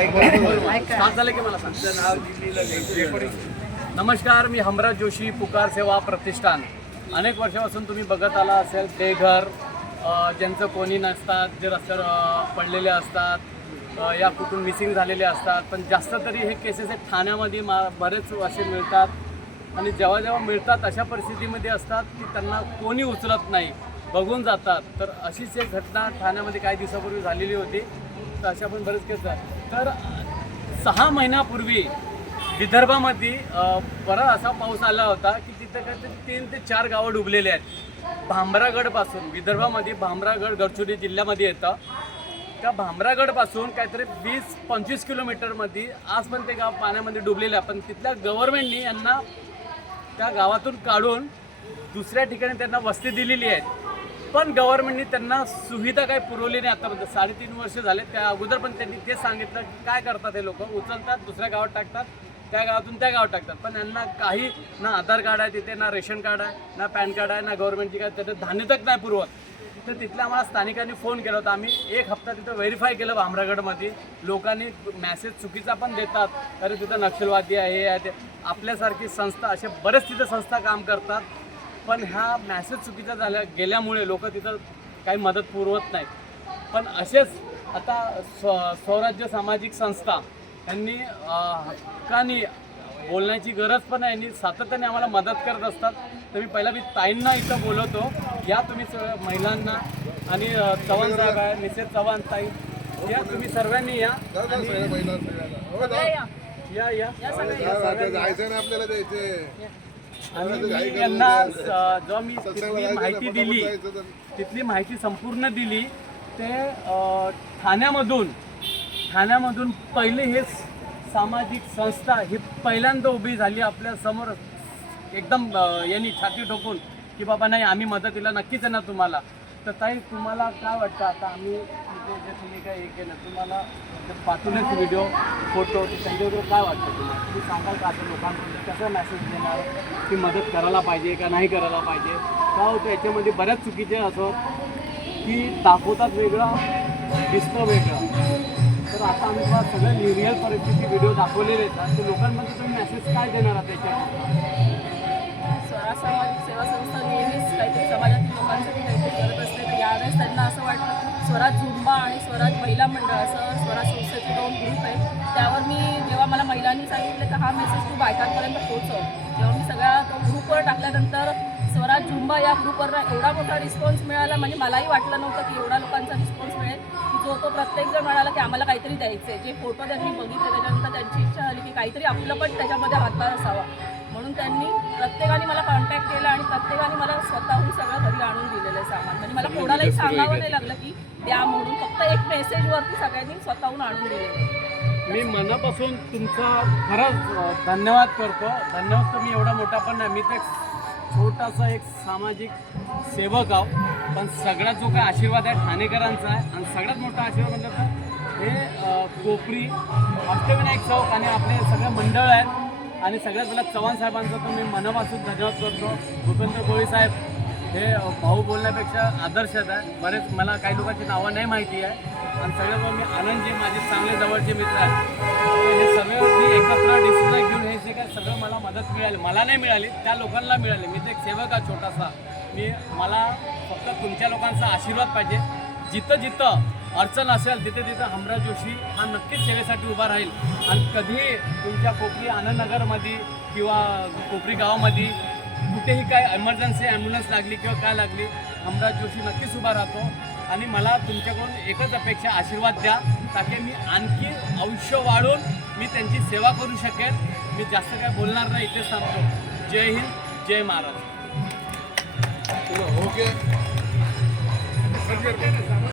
झालं की मला नमस्कार, मी हमराज जोशी, पुकार सेवा प्रतिष्ठान. अनेक वर्षापासून तुम्ही बघत आला असेल ते घर ज्यांचं कोणी नसतात, जे रस्त्यावर पडलेले असतात या कुठून मिसिंग झालेले असतात. पण जास्त तरी हे केसेस एक ठाण्यामध्ये बरेच असे मिळतात आणि जेव्हा जेव्हा मिळतात अशा परिस्थितीमध्ये असतात की त्यांना कोणी उचलत नाही, बघून जातात. तर अशीच एक घटना ठाण्यामध्ये काही दिवसापूर्वी झालेली होती. तर अशा पण बरेच केस आहेत. तर 6 महिन्यापूर्वी विदर्भामध्ये बराच असा पाऊस आला होता की तिथं काय 3 ते 4 गावं डुबलेले आहेत. भामरागडपासून, विदर्भामध्ये भामरागड गडचिरोली जिल्ह्यामध्ये येतं. त्या भामरागडपासून काहीतरी 20-25 किलोमीटरमध्ये आज पण ते गाव पाण्यामध्ये डुबलेलं आहे. पण तिथल्या गव्हर्नमेंटनी यांना त्या गावातून काढून दुसऱ्या ठिकाणी त्यांना वस्ती दिलेली आहे. पण गव्हर्नमेंटनी त्यांना सुविधा काही पुरवली नाही. आतापर्यंत 3.5 वर्ष झाले. त्या अगोदर पण त्यांनी ते सांगितलं की काय करतात हे लोक, उचलतात, दुसऱ्या गावात टाकतात, त्या गावातून त्या गावात टाकतात. पण यांना काही ना आधार कार्ड आहे तिथे, ना रेशन कार्ड आहे, ना पॅन कार्ड आहे, ना गव्हर्नमेंटची काय त्याचं धान्य तक नाही पुरवत. तर तिथल्या आम्हाला स्थानिकांनी फोन केला होता. आम्ही 1 हप्ता तिथं व्हेरीफाय केलं. भामरागडमध्ये लोकांनी मेसेज चुकीचा पण देतात, अरे तिथं नक्षलवादी आहे, हे आहे ते. आपल्यासारखी संस्था, असे बरेच तिथं संस्था काम करतात. पण ह्या मॅसेज चुकीचा गेल्यामुळे लोक तिथं काही मदत पुरवत नाहीत. पण असेच आता स्वराज्य सामाजिक संस्था यांनी हक्कानी बोलण्याची गरज पण आहे. यांनी सातत्याने आम्हाला मदत करत असतात. तर मी ताईंना इथं बोलवतो, या तुम्ही महिलांना आणि चव्हाण साहेब आहे, मिसेस चव्हाण ताई, या तुम्ही सर्वांनी या आणि मी यांना जेव्हा मी तिथली माहिती दिली, तिथली माहिती संपूर्ण दिली, ते ठाण्यामधून पहिले हे सामाजिक संस्था ही पहिल्यांदा उभी झाली आपल्या समोर, एकदम यांनी छाती ठोकून की बाबा नाही, आम्ही मदतीला नक्कीच आहे ना तुम्हाला. तर ताई, तुम्हाला काय वाटतं आता आम्ही तिथे जे तुम्ही काय हे केलं, तुम्हाला पाठवलेच व्हिडिओ फोटो, त्यांच्याबरोबर काय वाटतं तुम्ही सांगाल का? असं लोकांपर्यंत कसं मेसेज देणार की मदत करायला पाहिजे का नाही करायला पाहिजे? का होतं याच्यामध्ये बऱ्याच चुकीचे असं की दाखवतात वेगळं, दिसतं वेगळं. तर आता आम्ही तुम्हाला सगळ्या रिअल परिस्थिती व्हिडिओ दाखवलेले आहेत. तर लोकांमध्ये तुम्ही मेसेज काय देणार आहात त्याच्यामध्ये? सामाजिक सेवा संस्था नेहमीच काहीतरी समाजातील लोकांसाठी काहीतरी करत असते. तर यावेळेस त्यांना असं वाटतं की स्वराज झुंबा आणि स्वराज महिला मंडळ असं स्वराज संस्थेचे 2 ग्रुप आहेत. त्यावर मी जेव्हा मला महिलांनी सांगितलं की हा मेसेज तू बायकांपर्यंत पोहोचव, तेव्हा मी सगळ्या तो ग्रुपवर टाकल्यानंतर स्वराज झुंबा या ग्रुपवर एवढा मोठा रिस्पॉन्स मिळाला. म्हणजे मलाही वाटलं नव्हतं की एवढा लोकांचा रिस्पॉन्स मिळेल. की जो तो प्रत्येकजण म्हणाला की आम्हाला काहीतरी द्यायचं आहे. जे फोटो त्यांनी बघितले त्याच्यानंतर त्यांची इच्छा झाली की काहीतरी आपलं पण त्याच्यामध्ये हातभार असावा. म्हणून त्यांनी प्रत्येकाने मला कॉन्टॅक्ट केला आणि प्रत्येकाने मला स्वतःहून सगळं घरी आणून दिलेलं आहे सामान. म्हणजे मला कोणालाही सांगावं नाही लागलं की द्या म्हणून, फक्त एक मेसेजवरती सगळ्यांनी स्वतःहून आणून दिलेलं आहे. मी मनापासून तुमचा खरंच धन्यवाद करतो. धन्यवाद. तर मी एवढा मोठा पण नाही, मी तर छोटासा एक सामाजिक सेवक आहो. पण सगळ्यात जो काय आशीर्वाद आहे ठाणेकरांचा आहे. आणि सगळ्यात मोठा आशीर्वाद म्हटलं तर हे कोपरी, अष्टविनायक चौक आणि आपले सगळे मंडळ आहेत. आणि सगळ्यात पहिला चव्हाण साहेबांचा तर मी मनापासून धन्यवाद करतो. भूपेंद्र कोळी साहेब हे भाऊ बोलण्यापेक्षा आदर्शात आहे. बरेच मला काही लोकांची नावं नाही माहिती आहे. आणि सगळ्यात मी आनंदजी, माझे चांगले जवळचे मित्र आहेत. हे सगळे एकत्र डिसिजन घेऊन हे जे काय सगळं मला मदत मिळाली, मला नाही मिळाली, त्या लोकांना मिळाली. मी तर एक सेवक आहे छोटासा. मला फक्त तुमच्या लोकांचा आशीर्वाद पाहिजे. जिथं जिथं अडचण असेल तिथे हमराज जोशी हा नक्कीच सेवेसाठी उभा राहील. आणि कधीही तुमच्या कोपरी आनंदनगरमध्ये किंवा कोपरी गावामध्ये कुठेही काय एमर्जन्सी ॲम्ब्युलन्स लागली किंवा काय लागली, हमराज जोशी नक्कीच उभा राहतो. आणि मला तुमच्याकडून एकच अपेक्षा, आशीर्वाद द्या, ताकी मी आणखी आयुष्य वाढून मी त्यांची सेवा करू शकेल. मी जास्त काय बोलणार नाही, इथेच थांबतो. जय हिंद, जय महाराज. ओके.